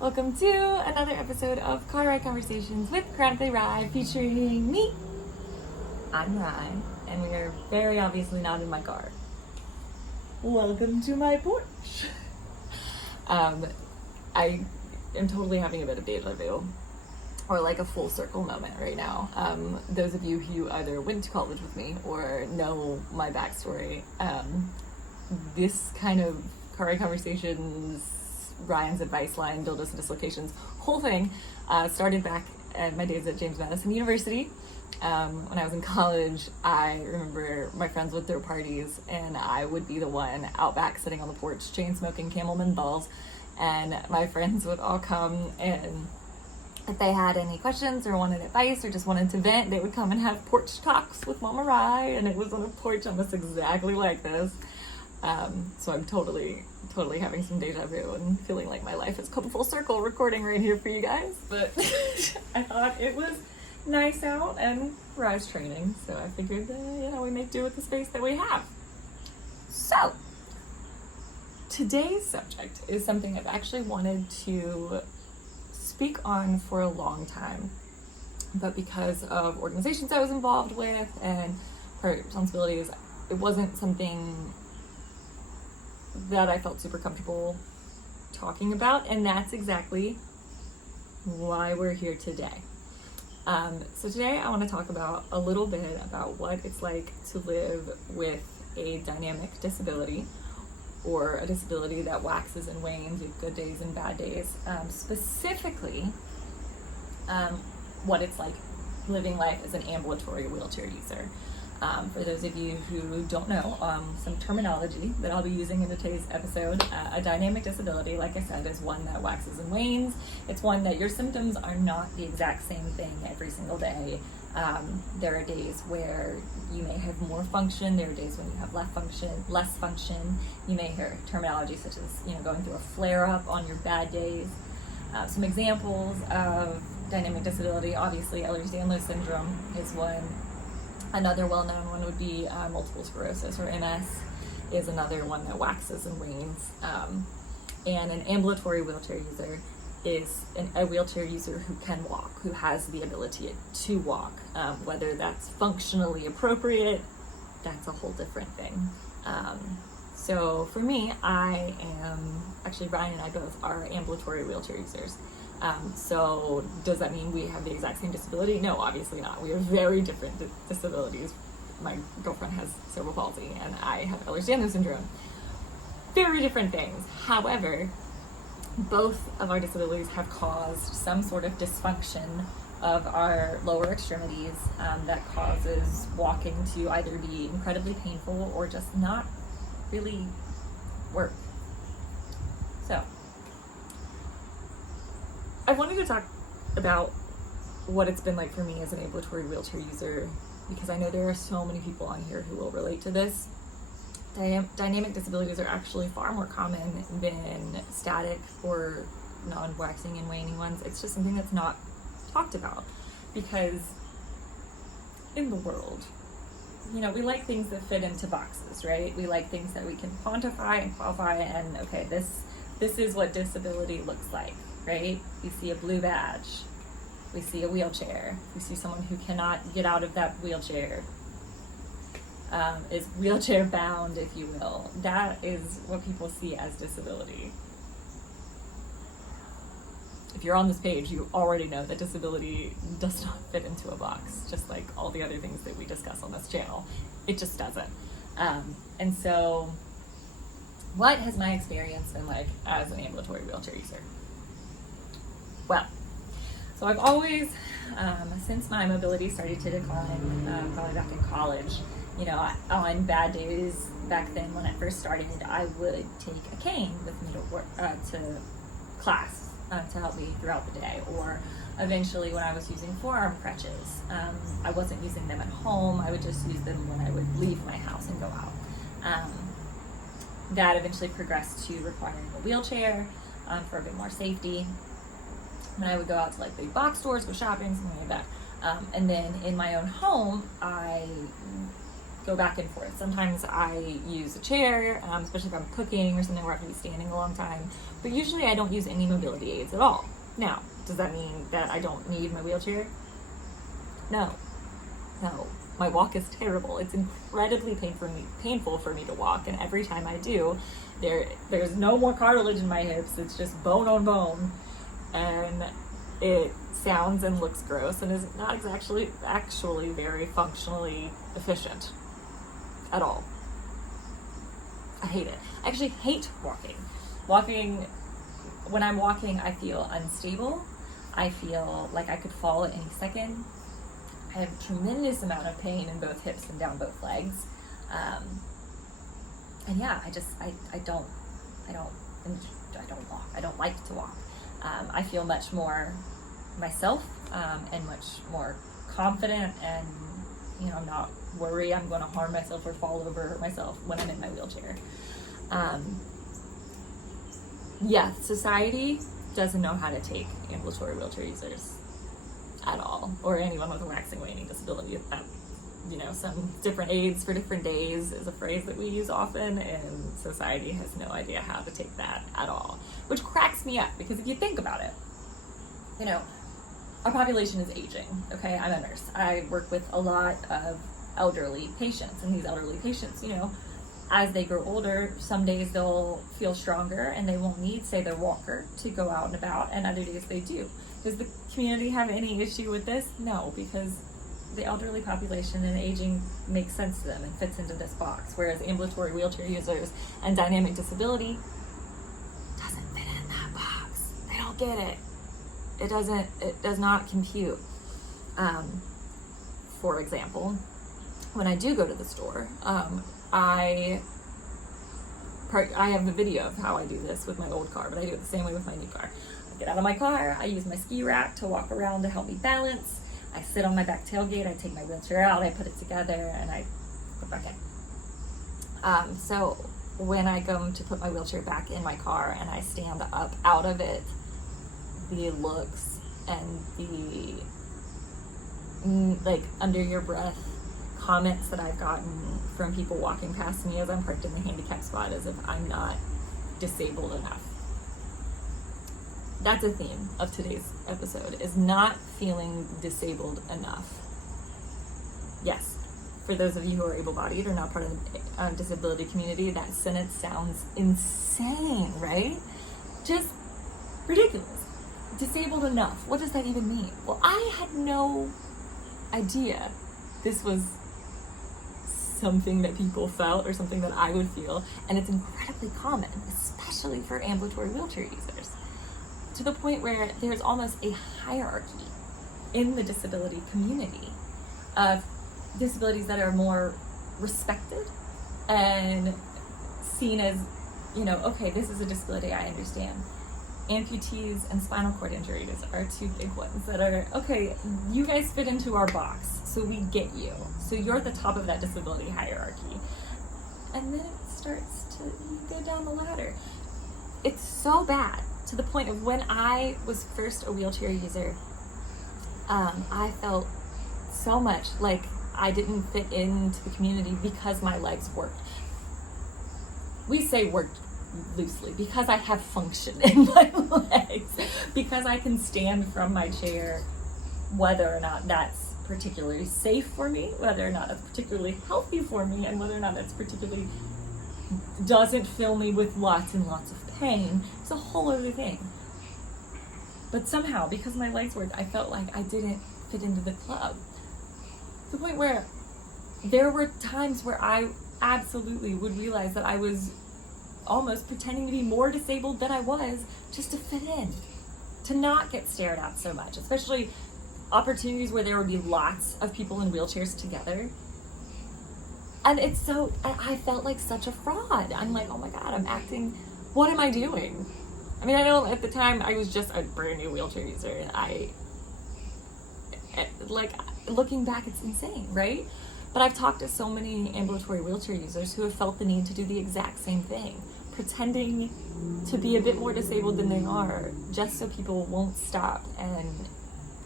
Welcome to another episode of Car Ride Conversations with Chronically Rye, featuring me. I'm Rye, and we are very obviously not in my car. Welcome to my porch. I am totally having a bit of deja vu, or like a full circle moment right now. Those of you who either went to college with me or know my backstory, this kind of Car Ride Conversations, Ryan's advice line, dildos and dislocations, whole thing started back at my days at James Madison University. When I was in college, I remember my friends would throw parties and I would be the one out back sitting on the porch chain smoking Camel menthols, and my friends would all come, and if they had any questions or wanted advice or just wanted to vent, they would come and have porch talks with Mama Rye, and it was on a porch almost exactly like this. So I'm totally having some deja vu and feeling like my life has come full circle recording right here for you guys. But I thought it was nice out and Rye's training, so I figured we make do with the space that we have. So today's subject is something I've actually wanted to speak on for a long time, but because of organizations I was involved with and private responsibilities, it wasn't something that I felt super comfortable talking about, and that's exactly why we're here today. So today I want to talk about a little bit about what it's like to live with a dynamic disability, or a disability that waxes and wanes with good days and bad days. Specifically, what it's like living life as an ambulatory wheelchair user. For those of you who don't know, some terminology that I'll be using in today's episode. A dynamic disability, like I said, is one that waxes and wanes. It's one that your symptoms are not the exact same thing every single day. There are days where you may have more function. There are days when you have less function. You may hear terminology such as, going through a flare-up on your bad days. Some examples of dynamic disability, obviously Ehlers-Danlos syndrome is one. Another well-known one would be multiple sclerosis, or MS, is another one that waxes and wanes. And an ambulatory wheelchair user is a wheelchair user who can walk, who has the ability to walk. Whether that's functionally appropriate, that's a whole different thing. So for me, Ryan and I both are ambulatory wheelchair users. So does that mean we have the exact same disability? No, obviously not. We have very different disabilities. My girlfriend has cerebral palsy and I have Ehlers-Danlos syndrome. Very different things. However, both of our disabilities have caused some sort of dysfunction of our lower extremities that causes walking to either be incredibly painful or just not really work. So I wanted to talk about what it's been like for me as an ambulatory wheelchair user, because I know there are so many people on here who will relate to this. Dynamic disabilities are actually far more common than static or non-waxing and waning ones. It's just something that's not talked about, because in the world, we like things that fit into boxes, right? We like things that we can quantify and qualify, and okay, this is what disability looks like. Right? We see a blue badge. We see a wheelchair. We see someone who cannot get out of that wheelchair. Is wheelchair bound, if you will. That is what people see as disability. If you're on this page, you already know that disability does not fit into a box, just like all the other things that we discuss on this channel. It just doesn't. And so, what has my experience been like as an ambulatory wheelchair user? Well, so I've always, since my mobility started to decline, probably back in college, on bad days back then when I first started, I would take a cane with me to work, to class, to help me throughout the day. Or eventually when I was using forearm crutches, I wasn't using them at home. I would just use them when I would leave my house and go out. That eventually progressed to requiring a wheelchair for a bit more safety. When I would go out to like big box stores, go shopping, something like that. And then in my own home, I go back and forth. Sometimes I use a chair, especially if I'm cooking or something where I have to be standing a long time. But usually I don't use any mobility aids at all. Now, does that mean that I don't need my wheelchair? No. My walk is terrible. It's incredibly painful for me to walk, and every time I do, there's no more cartilage in my hips. It's just bone on bone, and it sounds and looks gross and is not actually very functionally efficient at all. I hate it. I actually hate walking. When I'm walking, I feel unstable. I feel like I could fall at any second. I have a tremendous amount of pain in both hips and down both legs. And yeah, I don't walk. I don't like to walk. I feel much more myself, and much more confident, and I'm not worried I'm going to harm myself or fall over or hurt myself when I'm in my wheelchair. Yeah, society doesn't know how to take ambulatory wheelchair users at all, or anyone with a waxing waning disability. Some different aids for different days is a phrase that we use often, and society has no idea how to take that at all, which cracks me up, because if you think about it, our population is aging, okay? I'm a nurse. I work with a lot of elderly patients, and these elderly patients, as they grow older, some days they'll feel stronger and they won't need, say, their walker to go out and about, and other days they do. Does the community have any issue with this? No, because the elderly population and aging makes sense to them and fits into this box, whereas ambulatory wheelchair users and dynamic disability doesn't fit in that box. They don't get it. It does not compute. For example, when I do go to the store, I have a video of how I do this with my old car, but I do it the same way with my new car. I get out of my car, I use my ski rack to walk around to help me balance. I sit on my back tailgate, I take my wheelchair out, I put it together, and I put it back in. So when I go to put my wheelchair back in my car and I stand up out of it, the looks and the under your breath comments that I've gotten from people walking past me as I'm parked in the handicap spot as if I'm not disabled enough. That's a theme of today's episode, is not feeling disabled enough. Yes, for those of you who are able-bodied or not part of the disability community, that sentence sounds insane, right? Just ridiculous. Disabled enough. What does that even mean? Well, I had no idea this was something that people felt or something that I would feel, and it's incredibly common, especially for ambulatory wheelchair users, to the point where there's almost a hierarchy in the disability community of disabilities that are more respected and seen as, okay, this is a disability I understand. Amputees and spinal cord injuries are two big ones that are, okay, you guys fit into our box, so we get you. So you're at the top of that disability hierarchy. And then it starts to go down the ladder. It's so bad, to the point of when I was first a wheelchair user, I felt so much like I didn't fit into the community because my legs worked. We say worked loosely, because I have function in my legs, because I can stand from my chair, whether or not that's particularly safe for me, whether or not that's particularly healthy for me, and whether or not that's particularly doesn't fill me with lots and lots of pain. It's a whole other thing. But somehow, because my legs worked, I felt like I didn't fit into the club. To the point where there were times where I absolutely would realize that I was almost pretending to be more disabled than I was, just to fit in, to not get stared at so much, especially opportunities where there would be lots of people in wheelchairs together. And I felt like such a fraud. I'm like, oh my God, what am I doing? I mean, I know at the time I was just a brand new wheelchair user, and looking back, it's insane, right? But I've talked to so many ambulatory wheelchair users who have felt the need to do the exact same thing, pretending to be a bit more disabled than they are, just so people won't stop and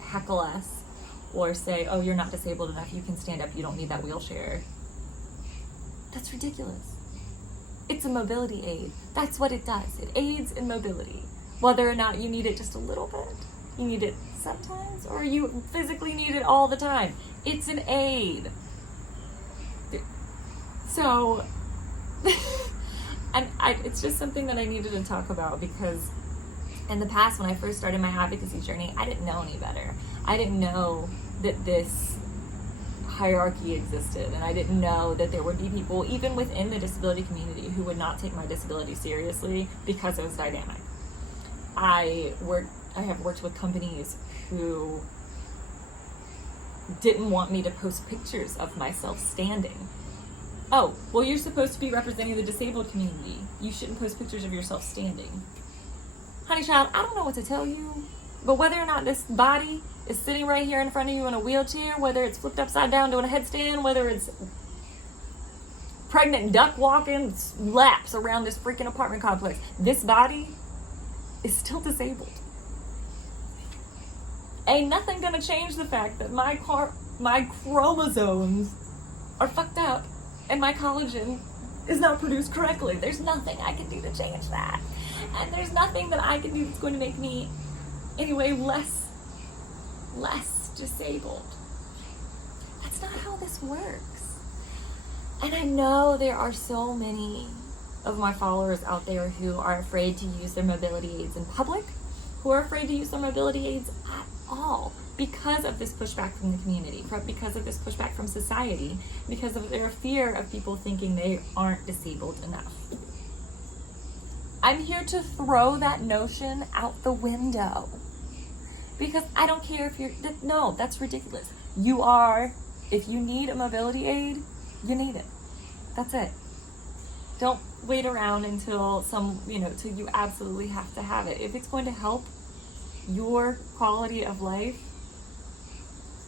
heckle us or say, oh, you're not disabled enough, you can stand up, you don't need that wheelchair. That's ridiculous. It's a mobility aid. That's what it does. It aids in mobility. Whether or not you need it just a little bit, you need it sometimes, or you physically need it all the time. It's an aid. So, it's just something that I needed to talk about, because in the past, when I first started my advocacy journey, I didn't know any better. I didn't know that this hierarchy existed, and I didn't know that there would be people, even within the disability community, who would not take my disability seriously because it was dynamic. I have worked with companies who didn't want me to post pictures of myself standing. Oh, well, you're supposed to be representing the disabled community. You shouldn't post pictures of yourself standing. Honey child, I don't know what to tell you, but whether or not this body is sitting right here in front of you in a wheelchair, whether it's flipped upside down doing a headstand, whether it's pregnant duck walking laps around this freaking apartment complex, this body is still disabled. Ain't nothing gonna change the fact that my chromosomes are fucked up and my collagen is not produced correctly. There's nothing I can do to change that. And there's nothing that I can do that's going to make me anyway less disabled. That's not how this works. And I know there are so many of my followers out there who are afraid to use their mobility aids in public, who are afraid to use their mobility aids at all, because of this pushback from the community, because of this pushback from society, because of their fear of people thinking they aren't disabled enough. I'm here to throw that notion out the window, because I don't care if you're, no, that's ridiculous. You are, if you need a mobility aid, you need it. That's it. Don't wait around until till you absolutely have to have it. If it's going to help your quality of life,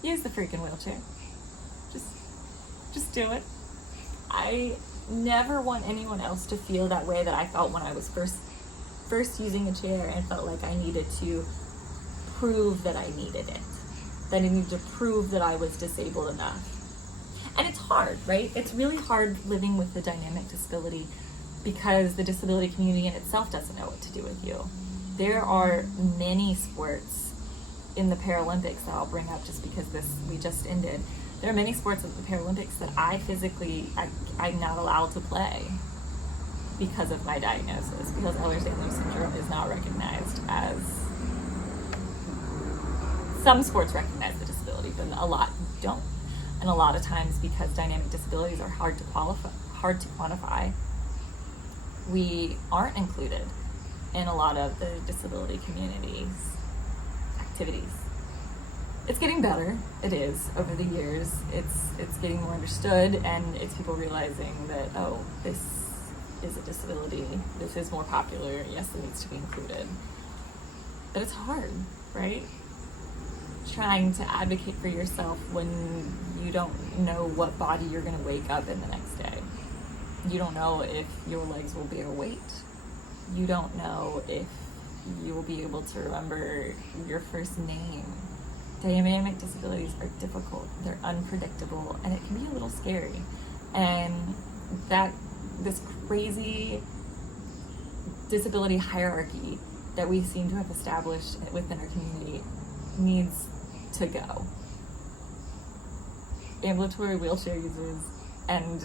use the freaking wheelchair. Just do it. I never want anyone else to feel that way that I felt when I was first using a chair and felt like I needed to prove that I needed it. That I needed to prove that I was disabled enough. And it's hard, right? It's really hard living with the dynamic disability, because the disability community in itself doesn't know what to do with you. There are many sports in the Paralympics that I'll bring up just because we just ended. There are many sports at the Paralympics that I'm not allowed to play because of my diagnosis, because Ehlers-Danlos syndrome is not recognized as, some sports recognize the disability, but a lot don't. And a lot of times, because dynamic disabilities are hard to quantify, we aren't included in a lot of the disability community's activities. It's getting better. It is, over the years. It's getting more understood, and it's people realizing that, oh, this is a disability. This is more popular. Yes, it needs to be included. But it's hard, right? Trying to advocate for yourself when you don't know what body you're going to wake up in the next day. You don't know if your legs will bear weight. You don't know if you will be able to remember your first name. Dynamic disabilities are difficult, they're unpredictable, and it can be a little scary. And this crazy disability hierarchy that we seem to have established within our community needs to go. Ambulatory wheelchair users and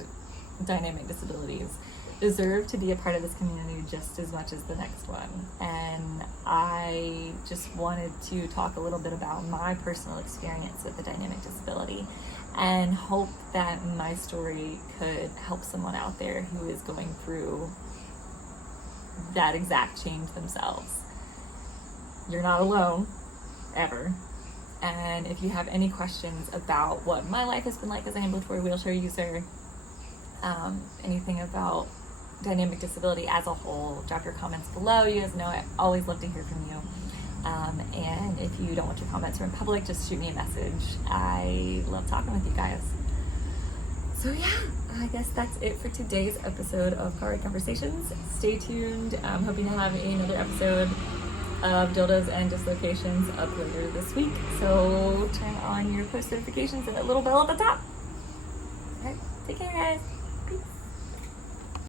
dynamic disabilities deserve to be a part of this community just as much as the next one. And I just wanted to talk a little bit about my personal experience with the dynamic disability, and hope that my story could help someone out there who is going through that exact change themselves. You're not alone, ever. And if you have any questions about what my life has been like as an ambulatory wheelchair user, anything about dynamic disability as a whole, drop your comments below. You guys know I always love to hear from you. And if you don't want your comments in public, just shoot me a message. I love talking with you guys. So yeah, I guess that's it for today's episode of Car Ride Conversations. Stay tuned. I'm hoping to have another episode of Dildos and Dislocations up later this week. So turn on your post notifications and that little bell at the top. All right, take care, guys.